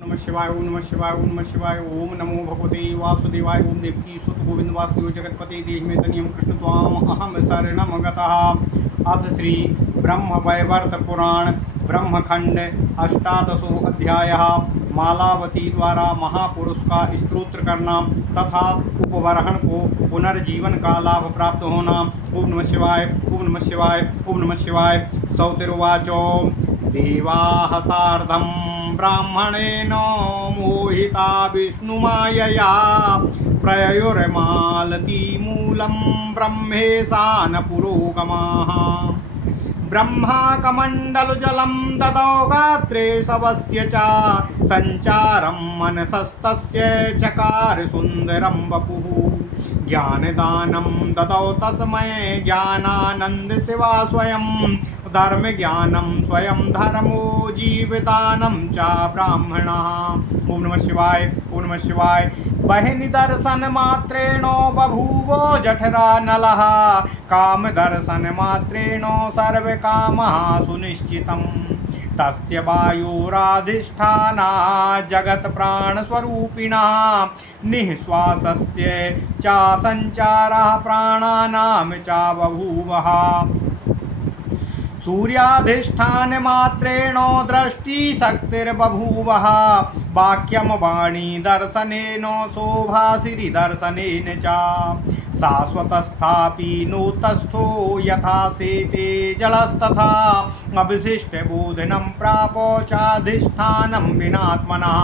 नमः शिवाय ओम नमः शिवाय ओम नमः शिवाय ओम नमो भगवते वासुदेवाय ओम देवकी सुत गोविंद वासुदेव जगतपते देह में तनियम कृष्ण त्वाम अहम शरणम गतः। अथ श्री ब्रह्म वैवर्त पुराण ब्रह्मखंड अष्टादशो अध्याय मालावती द्वारा महापुरुष का स्तोत्र करना तथा उपवरहण को पुनर्जीवन का लाभ प्राप्त होना। ओम नमः शिवाय ओम नमः शिवाय ओम नमः शिवाय। सौतिर्वाचो देवाः सार्धं ब्राह्मणेन मोहिता विष्णुमायया प्रययुर्मालती मूलं ब्रह्मेशान पुरोगमाः। ब्रह्माकमण्डलजलं ददौ गात्रे शवस्य च सञ्चारं मनसस्तस्य चकार सुन्दरं वपुः। ज्ञानदानं ददौ तस्मै ज्ञानानन्द शिवा स्वयं धर्म ज्ञानं स्वयं धर्मो जीवदानं च ब्राह्मणः। ओम नमः शिवाय ओम नमः शिवाय। बहिनी दर्शन मात्रेण बभूवो जठरा नलः काम दर्शन मात्रेण सर्व कामः सुनिश्चितम्। तस्य वायुराधिष्ठाना जगत प्राण स्वरूपिणा निःश्वासस्य च संचारः प्राणानां च बभूवः। सूर्याधिष्ठान मात्रेण दृष्टि शक्तिर्बभूवः वाक्यम वाणी दर्शनेन शोभासिरि दर्शनेन च। शाश्वतस्थापि नोतस्थो यथा सेते जलस्तथा अविशिष्ट बोधनं प्रापो चाधिष्ठानं विनात्मनः।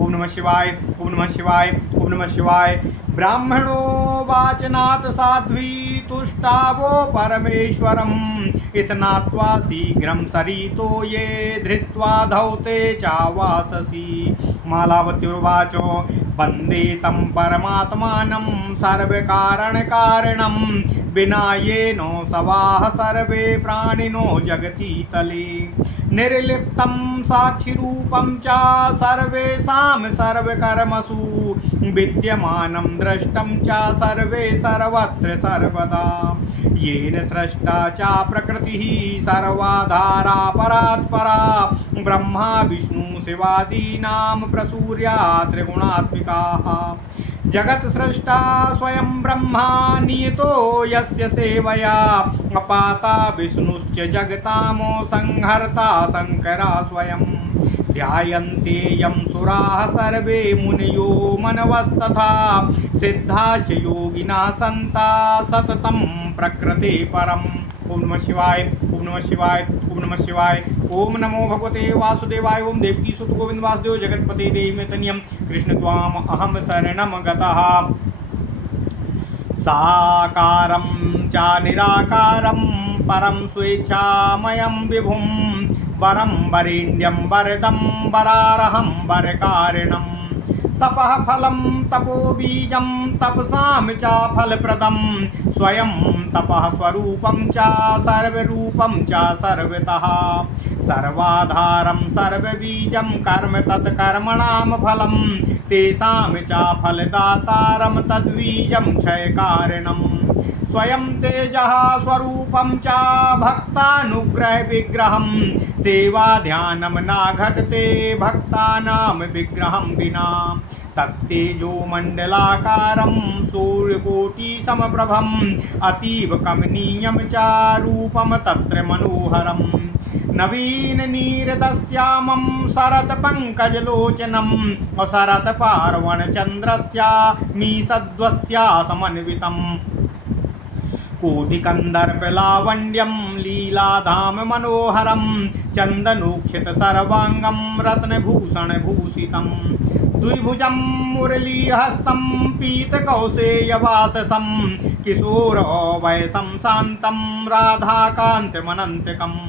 ओम नमः शिवाय ओम नमः शिवाय ओम नमः शिवाय। ब्राह्मणो वाचनात् साध्वी तुष्टावो परमेश्वरम् स्नात्वा शीघ्रं सरितो ये धृत्वा धौते चावाससि। मालावत्युर्वाचो वन्दे तं परमात्मानं सर्वकारणकारणं विना येन सवाः सर्वे प्राणिनो जगति तले। निर्लिप्तं साक्षिरूपं च सर्वेषां सर्वकर्मसु विद्यमानं दृष्टं च सर्वे सर्वत्र सर्वदा। येन सृष्टा च प्रकृतिः सर्वाधारा परात् परा ब्रह्मा विष्णु शिवादीनां प्रसूर्या त्रिगुणात्मिकाः। जगत् सृष्टा स्वयं ब्रह्मा नियतो यस्य सेवया अपाता विष्णुश्च जगतामो संहर्ता शंकरा स्वयं। ध्यायन्ते यं सुराः सर्वे मुनयो मनवस्तथा सिद्धाश्च योगिनः सन्ता सततं प्रकृते परम्। ओम नमः शिवाय ओम नमः शिवाय ओम नमः शिवाय। ओम नमो भगवते वासुदेवाय ओम देवकी सुत गोविंद वासुदेव जगतपते देहि में तनियम कृष्ण त्वाम अहम शरणम गतः। साकारं च निराकारं परं स्वेच्छामयं विभुं वरं वरेण्यं वरदं वरारहं वरकारिणम्। तपः फलं तपो बीजं तपसां च फलप्रदं स्वयं तपः स्वरूपं च सर्वरूपं च सर्वतः। सर्वाधारं सर्वबीजं कर्म तत्कर्मणां फलं तेषां च फलदातारं तद्बीजं क्षयकारिणम्। स्वयं तेजः स्वरूपं च भक्तानुग्रह विग्रहं सेवा ध्यानं न घटते भक्तानां विग्रहं विना। तत्तेजो मंडलाकारं सूर्यकोटि समप्रभम् अतीव कमनीयं च रूपं तत्र मनोहरम्। नवीन नीरदश्यामं शरत पंकजलोचनं शरत पार्वण चंद्रस्य मीसद्वस्य समन्वितम्। कोटिकन्दर्पलावण्यं लीलाधाम मनोहरं चन्दनोक्षित सर्वांगं रत्नभूषणभूषितं। द्विभुजं मुरलीहस्तं पीतकौशेयवाससं किशोरवयसं शान्तं राधाकान्तमनन्तिकम्।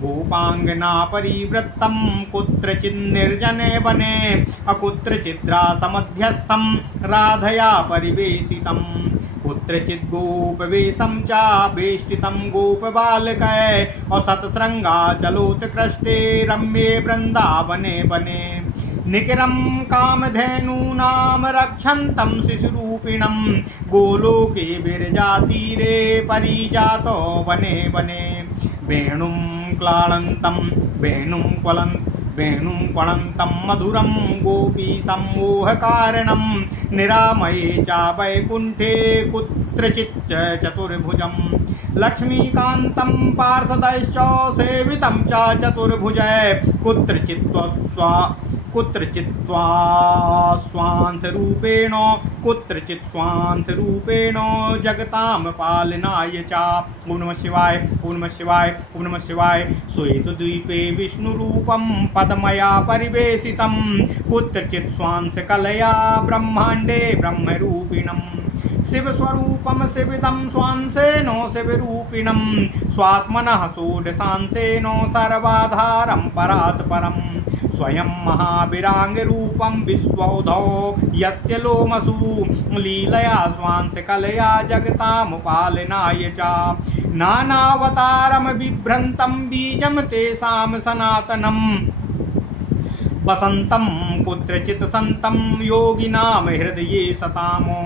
गोपांगना परिवृत्तं कुत्रचिन्निर्जने वने अकुत्रचिद्रासमध्यस्थं राधया परिवेशितं। कुत्रचित् गोपवेशं च वेष्टितं गोपबालकै असत्सृङ्गाचलोत्कृष्टे रम्ये वृन्दावने वने। निकिरं कामधेनूनां रक्षन्तं शिशुरूपिणं गोलोके विरजातीरे परिजातो वने वने। वेणुं क्लाळन्तं वेणुं क्वलन् वेणुं पणन्तं मधुरं गोपी सम्मोहकारणं निरामये च वैकुण्ठे कुत्रचित् चतुर्भुजं लक्ष्मीकान्तं पार्षदैश्च सेवितं च चतुर्भुजै कुत्रचित् स्वांशरूपेण जगतां पालनाय च। ओम नमः शिवाय ओम नमः शिवाय ओम नमः शिवाय। श्वेतद्वीपे विष्णुरूपं पद्मया परिवेशितं कुत्रचित् स्वांशकलया ब्रह्माण्डे ब्रह्मरूपिणम् शिवस्वरूपं शिविदं स्वांसेनो शिवरूपिणं स्वात्मनः षोडशांशेनो सर्वाधारं परात्परम् स्वयं महावीराङ्गरूपं विश्वौधौ यस्य लोमसु लीलया स्वांशकलया जगतां पालनाय च नानावतारं बिभ्रन्तं बीजं तेषां सनातनम् वसन्तं कुत्रचित् सन्तं योगिनां हृदये सतामो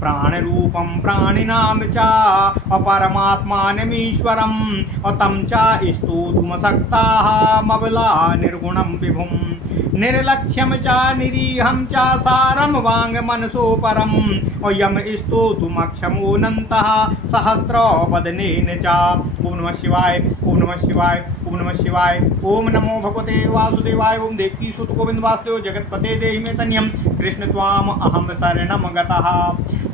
प्राणरूपं प्राणिनां च अपरमात्मानमीश्वरम् तं च स्तोतुमशक्ताः मबला निर्गुणं विभुं निर्लक्ष्यं च निरीहं च सारं वाङ्मनसो परम् यं स्तोतुमक्षमोऽनन्तः सहस्रवदनेन च। ओम नमः शिवाय ओम नमः शिवाय ओम नमः शिवाय। ओम नमो भगवते वासुदेवाय। ओम देवकी सुत गोविंद वासुदेव जगत्पते देहि मे तन्यं कृष्ण त्वाम अहं शरणं गतः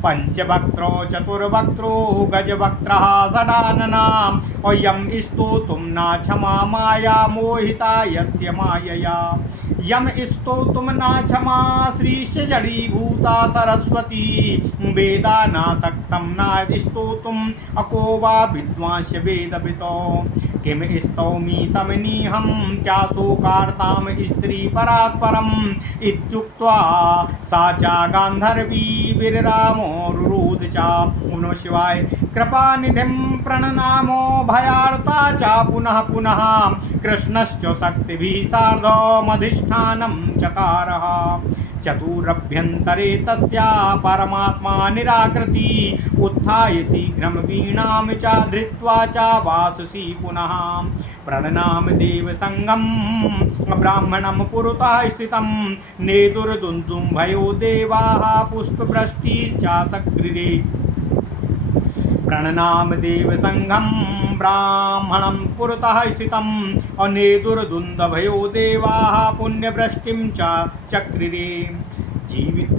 पंचवक्त्रो चतुर्वक्त्रो गजवक्त्रः षडाननां यं स्तोतुं न क्षमा माया मोहिता यस्य मायया यम स्तोतुं न क्षमा श्रीश्च जडीभूता सरस्वती वेदा नासक्तं न स्तोतुम् अको वा विद्वांस्य वेदवितो किम स्तौमि तमनीहं चाशोकार्तां स्त्री परात्परम् इत्युक्त्वा सा च गान्धर्वी विररामोरुरोध च। ओम नमः शिवाय। कृपानिधिं प्रणनामो भयार्ता च पुनः पुनः कृष्णश्च शक्तिभिः सार्धमधिष्ठानं चकारः चतुरभ्यन्तरे तस्या परमात्मा निराकृति उत्थाय शीघ्रं वीणां च धृत्वा च वाससी पुनः प्रणनाम देव संगम ब्राह्मणं पुरतः स्थितं नेदुर्दुन्दुभयो देवाः पुष्पवृष्टि च सकृरे प्रणनाम देव संघं ब्राह्मणं पुरतः स्थितं अनेदुर्दुन्दभयो देवाः पुण्यवृष्टिं च चक्रिरे जीवित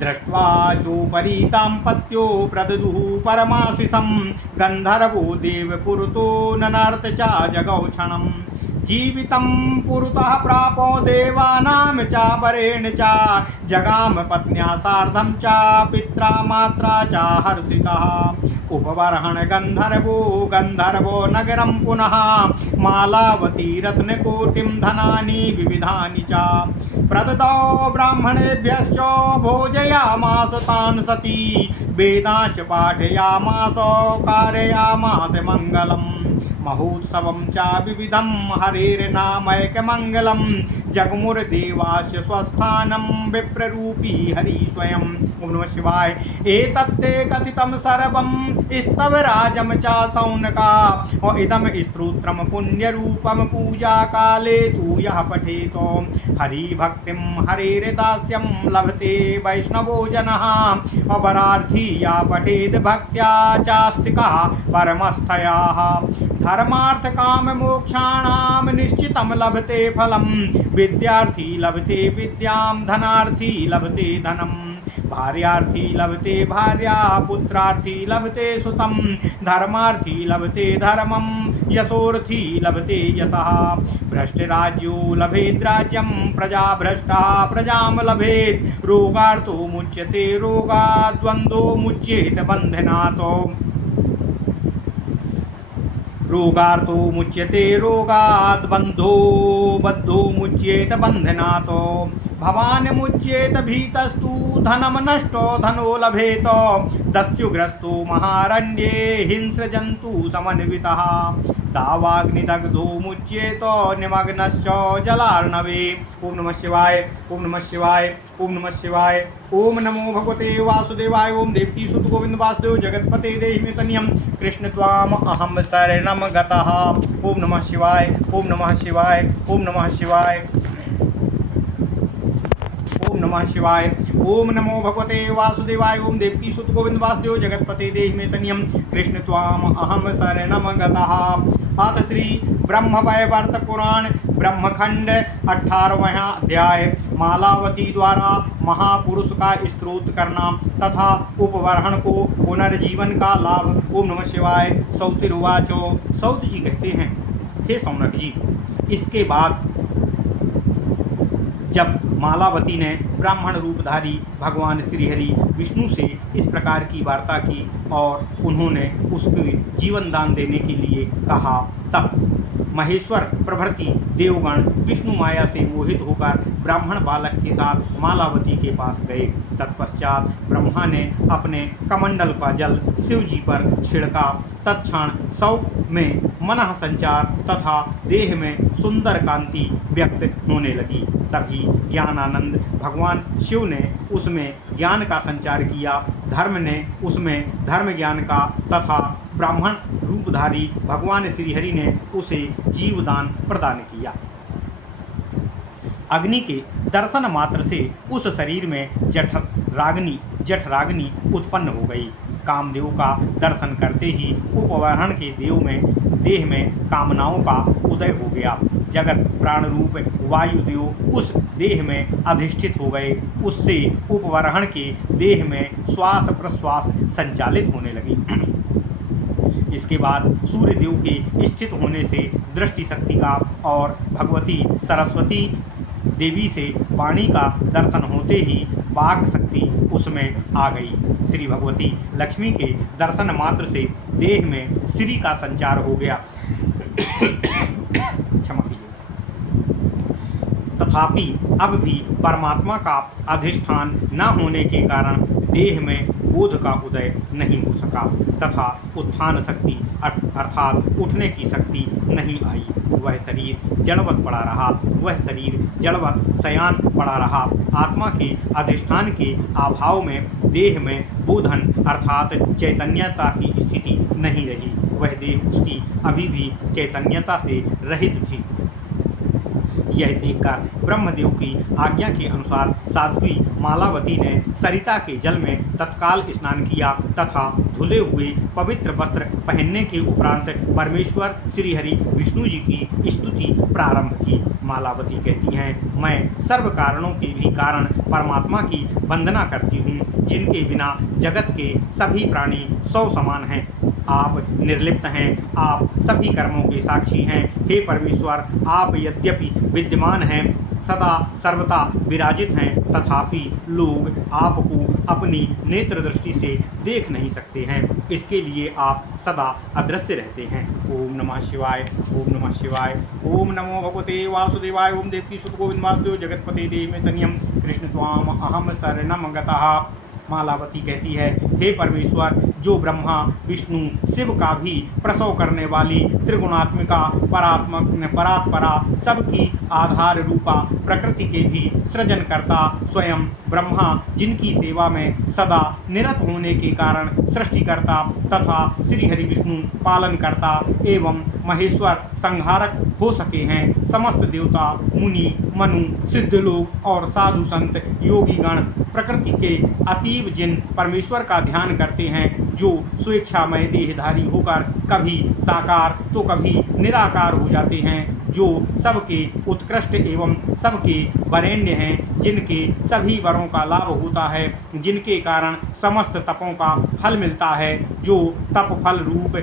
दृष्ट्वा चोपरि दाम्पत्यो प्रददुः परमाशिषं गन्धर्वो देवपुरतो ननार्थ च जगौ क्षणम् जीवितं पुरतः प्रापो देवानां च वरेण च जगाम पत्न्या सार्धं च पित्रा मात्रा च हर्षितः उपबर्हण गन्धर्वो नगरं पुनः मालावती रत्नकोटिं धनानि विविधानि च प्रददौ ब्राह्मणेभ्यश्च भोजयामास तान् सती वेदांश्च पाठयामास कारयामास मङ्गलम् महोत्सवं च विविधं हरेर्नामैकमङ्गलं जगमुर्देवास्य स्वस्थानं विप्ररूपी हरि स्वयं। ओम नमः शिवाय। एतत्ते कथितं सर्वं स्तवराजं च सौनका इदं स्तोत्रं पुण्यरूपं पूजा काले तु यः पठेत हरिभक्तिं हरेर्दास्यं लभते वैष्णवो जनः अपरार्थी या पठेद् भक्त्या चास्तिकः परमस्थयाः धर्मार्थ काम मोक्षाणां निश्चितं लभते फलं विद्यार्थी लभते विद्यां धनार्थी लभते धनं भार्यार्थी लभते भार्या पुत्रार्थी लभते सुतं धर्मार्थी लभते धर्मं यशोर्थी लभते यशः भ्रष्टराज्यो लभेद् राज्यं प्रजा भ्रष्टा प्रजां लभेत् रोगार्थो मुच्यते रोगात् द्वन्द्वो मुच्येत बन्धनात् रोगार्थो मुच्यते रोगात् बद्धो मुच्येत बन्धनात् भवान् मुच्येत भीतस्तु धनं नष्टो धनो लभेत दस्युग्रस्तो महारण्ये हिंस्रजन्तु समन्वितः तावाग्निदग्धो मुच्येत निमग्नश्च जलार्णवे। ओम नमः शिवाय, ओम नमः शिवाय, ओम नमः शिवाय। ओम नमो भगवते वासुदेवाय। ओम देवकी सुत गोविंद वासुदेव जगतपते देहि मे तनियम कृष्ण त्वाम अहम शरणम गतः। ओम नमः शिवाय, ओम नमः शिवाय, ओम नमः शिवाय, ओम नमः शिवाय। ओम नमो भगवते वासुदेवाय। ओम देवकी सुत गोविंद वासुदेव जगतपते देहि मे तनियम कृष्ण त्वाम अहम शरणम गतः। अथ श्री ब्रह्म वैवर्त पुराण ब्रह्मखंड 18वां अध्याय मालावती द्वारा महापुरुष का स्तोत्र करना तथा उपवरण को पुनर्जीवन का लाभ। ओम नमः शिवाय। सौतिर्वाचो। सौत जी कहते हैं, हे सौनक जी, इसके बाद जब मालावती ने ब्राह्मण रूपधारी भगवान श्रीहरि विष्णु से इस प्रकार की वार्ता की और उन्होंने उसके जीवन दान देने के लिए कहा, तब महेश्वर प्रभृति देवगण विष्णु माया से मोहित होकर ब्राह्मण बालक के साथ मालावती के पास गए। तत्पश्चात ब्रह्मा ने अपने कमंडल का जल शिव जी पर छिड़का। तत्क्षण सौ में मनः संचार तथा देह में सुंदर कांति व्यक्त होने लगी। तभी ज्ञानानंद भगवान शिव ने उसमें ज्ञान का संचार किया, धर्म ने उसमें धर्म ज्ञान का तथा ब्राह्मण रूपधारी भगवान श्रीहरि ने उसे जीवदान प्रदान किया। अग्नि के दर्शन मात्र से उस शरीर में जठराग्नि उत्पन्न हो गई। कामदेव का दर्शन करते ही उपवरण के देह में कामनाओं का उदय हो गया। जगत प्राण रूप वायुदेव उस देह में अधिष्ठित हो गए। उससे उपवरण के देह में श्वास प्रश्वास संचालित होने लगी। इसके बाद सूर्यदेव के स्थित होने से दृष्टि शक्ति का और भगवती सरस्वती देवी से वाणी का दर्शन होते ही वाक शक्ति उसमें आ गई। श्री भगवती लक्ष्मी के दर्शन मात्र से देह में श्री का संचार हो गया। क्षमा कीजिए। तथापि अब भी परमात्मा का अधिष्ठान न होने के कारण देह में बोध का उदय नहीं हो सका तथा उत्थान शक्ति अर्थात उठने की शक्ति नहीं आई। वह शरीर जड़वत पड़ा रहा, वह शरीर जड़वत शयान पड़ा रहा। आत्मा के अधिष्ठान के अभाव में देह में बोधन अर्थात चैतन्यता की स्थिति नहीं रही। वह देह उसकी अभी भी चैतन्यता से रहित थी। यह देखकर ब्रह्मदेव की आज्ञा के अनुसार साध्वी मालावती ने सरिता के जल में तत्काल स्नान किया तथा धुले हुए पवित्र वस्त्र पहनने के उपरांत परमेश्वर श्रीहरि विष्णु जी की स्तुति प्रारंभ की। मालावती कहती हैं, मैं सर्व कारणों के भी कारण परमात्मा की वंदना करती हूँ, जिनके बिना जगत के सभी प्राणी सौ समान हैं। आप निर्लिप्त हैं, आप सभी कर्मों के साक्षी हैं। हे परमेश्वर, आप यद्यपि विद्यमान हैं, सदा सर्वदा विराजित हैं, तथापि लोग आपको अपनी नेत्र दृष्टि से देख नहीं सकते हैं। इसके लिए आप सदा अदृश्य रहते हैं। ओम नमः शिवाय, ओम नमः शिवाय। ओम नमो भगवते वासुदेवाय। ओम देवकी सुत गोविंद वासुदेव जगतपते देहि मे तनियम कृष्ण त्वाम अहम शरणम गतः। मालावती कहती है, हे परमेश्वर, जो ब्रह्मा विष्णु शिव का भी प्रसव करने वाली त्रिगुणात्मिका परात्परा सबकी आधार रूपा प्रकृति के भी सृजन करता स्वयं ब्रह्मा, जिनकी सेवा में सदा निरत होने के कारण सृष्टिकर्ता तथा श्री हरि विष्णु पालन करता एवं महेश्वर संहारक हो सके हैं। समस्त देवता मुनि मनु सिद्ध लोग और साधु संत योगीगण प्रकृति के अतीव जिन परमेश्वर का ध्यान करते हैं, जो स्वेच्छामय देहधारी होकर कभी साकार तो कभी निराकार हो जाते हैं, जो सबके उत्कृष्ट एवं सबके वरेण्य हैं, जिनके सभी वरों का लाभ होता है, जिनके कारण समस्त तपों का फल मिलता है, जो तप फल रूप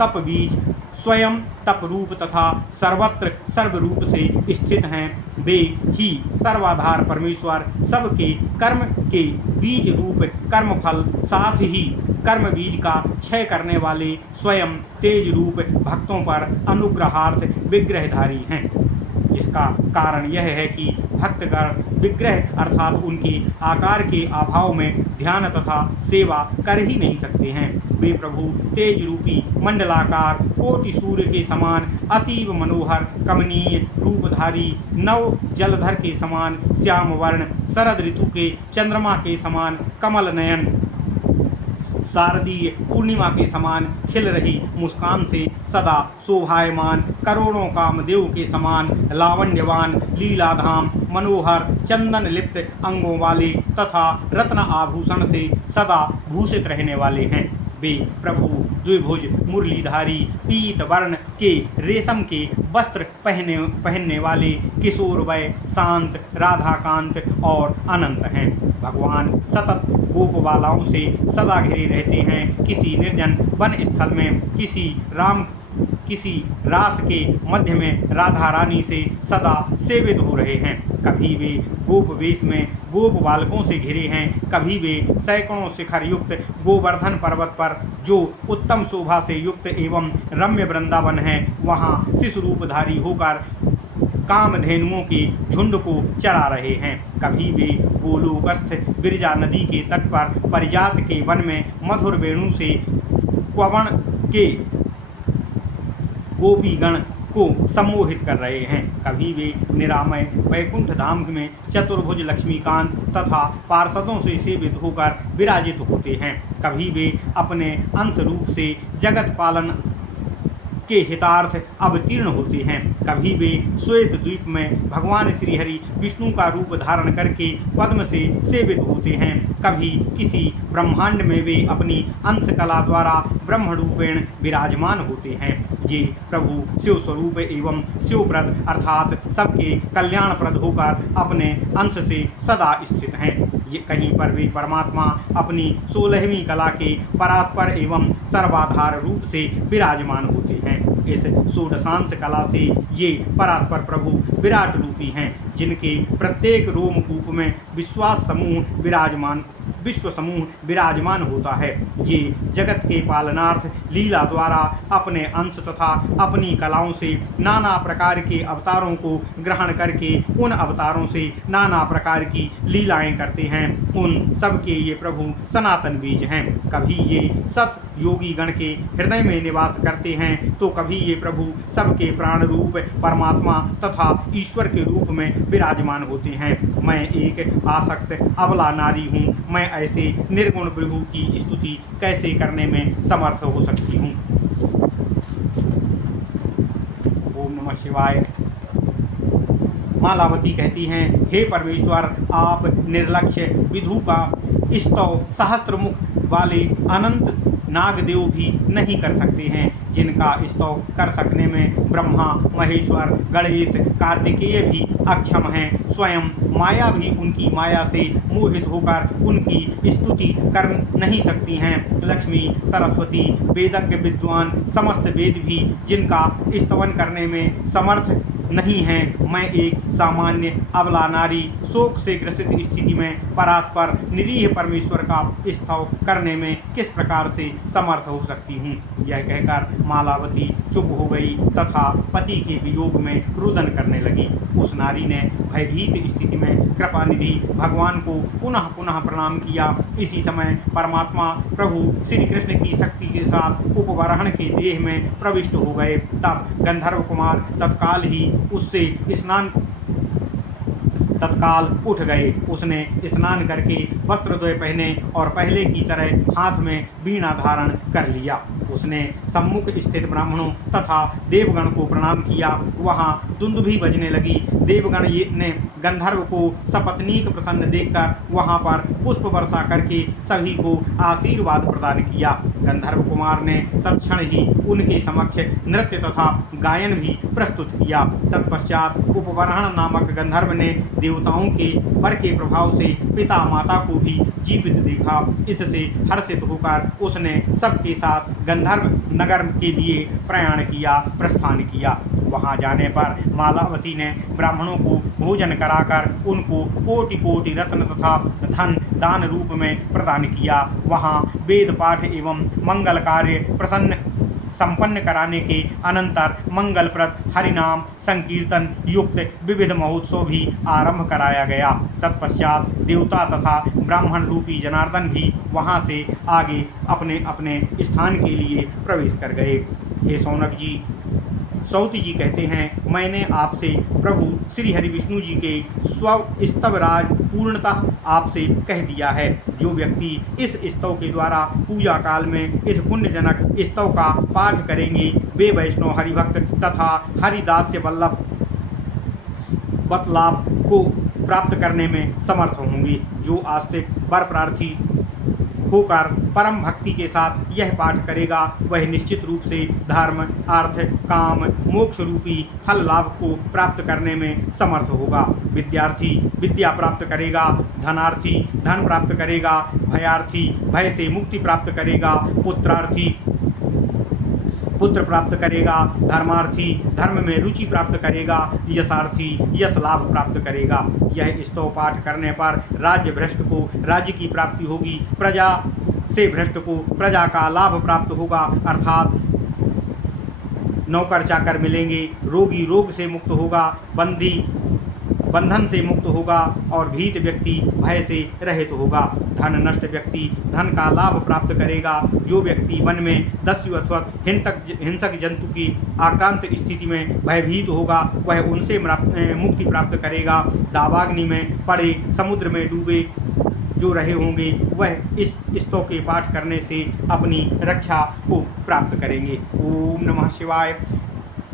तप बीज स्वयं तप रूप तथा सर्वत्र सर्वरूप से स्थित हैं, वे ही सर्वाधार परमेश्वर सबके कर्म के बीज रूप कर्म फल साथ ही कर्म बीज का क्षय करने वाले स्वयं तेज रूप भक्तों पर अनुग्रहार्थ विग्रहधारी हैं। इसका कारण यह है कि भक्तगण विग्रह अर्थात उनके आकार के अभाव में ध्यान तथा सेवा कर ही नहीं सकते हैं। वे प्रभु तेज रूपी मंडलाकार कोटि सूर्य के समान अतीव मनोहर कमनीय रूपधारी, नव जलधर के समान श्याम वर्ण, शरद ऋतु के चंद्रमा के समान कमल नयन, शारदीय पूर्णिमा के समान खिल रही मुस्कान से सदा शोभायमान, करोड़ों कामदेव के समान लावण्यवान, लीलाधाम मनोहर चंदन लिप्त अंगों वाले तथा रत्न आभूषण से सदा भूषित रहने वाले हैं। वे प्रभु द्विभुज मुरलीधारी पीत वर्ण के रेशम के वस्त्र पहनने वाले किशोर वय शांत राधाकांत और अनंत हैं। भगवान सतत गोपबालाओं से सदा घिरे रहते हैं। किसी निर्जन वन स्थल में किसी रास के मध्य में राधा रानी से सदा सेवित हो रहे हैं। कभी वे गोप वेश में गोप बालकों से घिरे हैं, कभी वे सैकड़ों शिखर युक्त गोवर्धन पर्वत पर जो उत्तम शोभा से युक्त एवं रम्य वृंदावन है वहाँ शिशु रूपधारी होकर कामधेनुओं के झुंड को चरा रहे हैं। कभी वे गोलोकस्थ बिरजा नदी के तट पर परिजात के वन में मधुर वेणु से क्वण के गोपीगण को सम्मोहित कर रहे हैं। कभी वे निरामय वैकुंठ धाम में चतुर्भुज लक्ष्मीकांत तथा पार्षदों से सेवित होकर विराजित होते हैं। कभी वे अपने अंश रूप से जगत पालन के हितार्थ अवतीर्ण होते हैं। कभी वे श्वेत द्वीप में भगवान श्रीहरि विष्णु का रूप धारण करके पद्म से सेवित होते हैं। कभी किसी ब्रह्मांड में वे अपनी अंश कला द्वारा ब्रह्म रूपेण विराजमान होते हैं। ये प्रभु शिव स्वरूप एवं शिवप्रद अर्थात सबके कल्याणप्रद होकर अपने अंश से सदा स्थित हैं। ये कहीं पर वे परमात्मा अपनी 16वीं कला के परात्पर एवं सर्वाधार रूप से विराजमान होते हैं। इस षोडशांश कला से ये परात्पर प्रभु विराट रूपी हैं, जिनके प्रत्येक रोमकूप में विश्व समूह विराजमान होता है। ये जगत के पालनार्थ लीला द्वारा अपने अंश तथा अपनी कलाओं से नाना प्रकार के अवतारों को ग्रहण करके उन अवतारों से नाना प्रकार की लीलाएं करते हैं। उन सबके ये प्रभु सनातन बीज हैं। कभी ये सत योगी गण के हृदय में निवास करते हैं तो कभी ये प्रभु सबके प्राण रूप परमात्मा तथा ईश्वर के रूप में विराजमान होते हैं। मैं एक आसक्त अबला नारी हूँ, मैं ऐसे निर्गुण प्रभु की स्तुति कैसे करने में समर्थ हो सकती हूँ। ओम नमः शिवाय। मालावती कहती हैं, हे परमेश्वर, आप निर्लक्ष्य विधु का स्तव सहस्त्रमुख वाले अनंत नागदेव भी नहीं कर सकते हैं, जिनका स्तव कर सकने में ब्रह्मा महेश्वर गणेश कार्तिकेय भी अक्षम हैं। स्वयं माया भी उनकी माया से मोहित होकर उनकी स्तुति कर नहीं सकती हैं। लक्ष्मी सरस्वती वेदज्ञ विद्वान समस्त वेद भी जिनका स्तवन करने में समर्थ नहीं हैं। मैं एक सामान्य अबला नारी शोक से ग्रसित स्थिति में परात्पर निरीह परमेश्वर का स्तव करने में किस प्रकार से समर्थ हो सकती हूँ। यह कहकर मालावती चुप हो गई तथा पति के वियोग में रुदन करने लगी। उस नारी ने भयभीत स्थिति में कृपानिधि भगवान को पुनः पुनः प्रणाम किया। इसी समय परमात्मा प्रभु श्री कृष्ण की शक्ति के साथ उपवरण के देह में प्रविष्ट हो गए। तब गंधर्व कुमार तत्काल उठ गए। उसने स्नान करके वस्त्रद्वय पहने और पहले की तरह हाथ में वीणा धारण कर लिया। उसने सम्मुख स्थित ब्राह्मणों तथा देवगण को प्रणाम किया। वहाँ दुंदुभी बजने लगी। देवगण ने गंधर्व को सपत्नीक प्रसन्न देखकर वहाँ पर पुष्प वर्षा करके सभी को आशीर्वाद प्रदान किया। गंधर्व कुमार ने तत्क्षण ही उनके समक्ष नृत्य तथा गायन भी प्रस्तुत किया। तत्पश्चात उपवरण नामक गंधर्व ने देवताओं के वर के प्रभाव से पिता माता को भी जीवित देखा। इससे हर्षित होकर उसने सबके साथ गंधर्व नगर के लिए प्रस्थान किया। वहां जाने पर मालावती ने ब्राह्मणों को भोजन कराकर उनको कोटि कोटि रत्न तथा धन दान रूप में प्रदान किया। वहां वेद पाठ एवं मंगल कार्य प्रसन्न संपन्न कराने के अनंतर मंगलप्रद हरिनाम संकीर्तन युक्त विविध महोत्सव भी आरंभ कराया गया। तत्पश्चात देवता तथा ब्राह्मण रूपी जनार्दन भी वहां से आगे अपने अपने स्थान के लिए प्रवेश कर गए। हे शौनक जी, सौति जी कहते हैं, मैंने आपसे प्रभु श्री हरि विष्णु जी के स्तवराज पूर्णतः आपसे कह दिया है। जो व्यक्ति इस स्तव के द्वारा पूजा काल में इस पुण्यजनक स्तव का पाठ करेंगे, वे वैष्णव हरिभक्त तथा हरिदास्य वल्लभ बतलाभ को प्राप्त करने में समर्थ होंगे। जो आस्तिक वर प्रार्थी होकर परम भक्ति के साथ यह पाठ करेगा, वह निश्चित रूप से धर्म, अर्थ, काम, मोक्ष रूपी फल लाभ को प्राप्त करने में समर्थ होगा। विद्यार्थी विद्या प्राप्त करेगा, धनार्थी धन प्राप्त करेगा, भयार्थी भय से मुक्ति प्राप्त करेगा, पुत्रार्थी पुत्र प्राप्त करेगा, धर्मार्थी धर्म में रुचि प्राप्त करेगा, यशार्थी यश लाभ प्राप्त करेगा। यह स्तव पाठ करने पर राज्य भ्रष्ट को राज्य की प्राप्ति होगी, प्रजा से भ्रष्ट को प्रजा का लाभ प्राप्त होगा, अर्थात नौकर चाकर मिलेंगे, रोगी रोग से मुक्त होगा, बंदी बंधन से मुक्त होगा और भीत व्यक्ति भय से रहित होगा। धन नष्ट व्यक्ति धन का लाभ प्राप्त करेगा। जो व्यक्ति वन में दस्यु अथवा हिंसक जंतु की आक्रांत स्थिति में भयभीत होगा, वह उनसे मुक्ति प्राप्त करेगा। दावाग्नि में पड़े, समुद्र में डूबे जो रहे होंगे, वह इस स्तव के पाठ करने से अपनी रक्षा को प्राप्त करेंगे। ओम नमः शिवाय।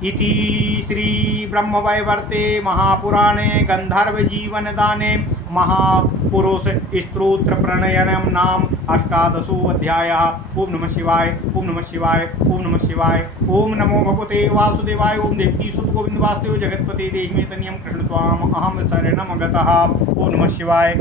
इति श्री ब्रह्मवैवर्ते महापुराणे गंधर्व जीवन दाने महापुरुष स्तोत्र प्रणयनम नाम 18 अध्यायः। ओम नमः शिवाय, ओम नमः शिवाय, ओम नमः शिवाय। ओम नमो भगवते वासुदेवाय। ओम देवकी सुत गोविंद वासुदेव जगतपते देहि में तनियम कृष्ण त्वाम अहम शरणम गतः। ओम नमः शिवाय।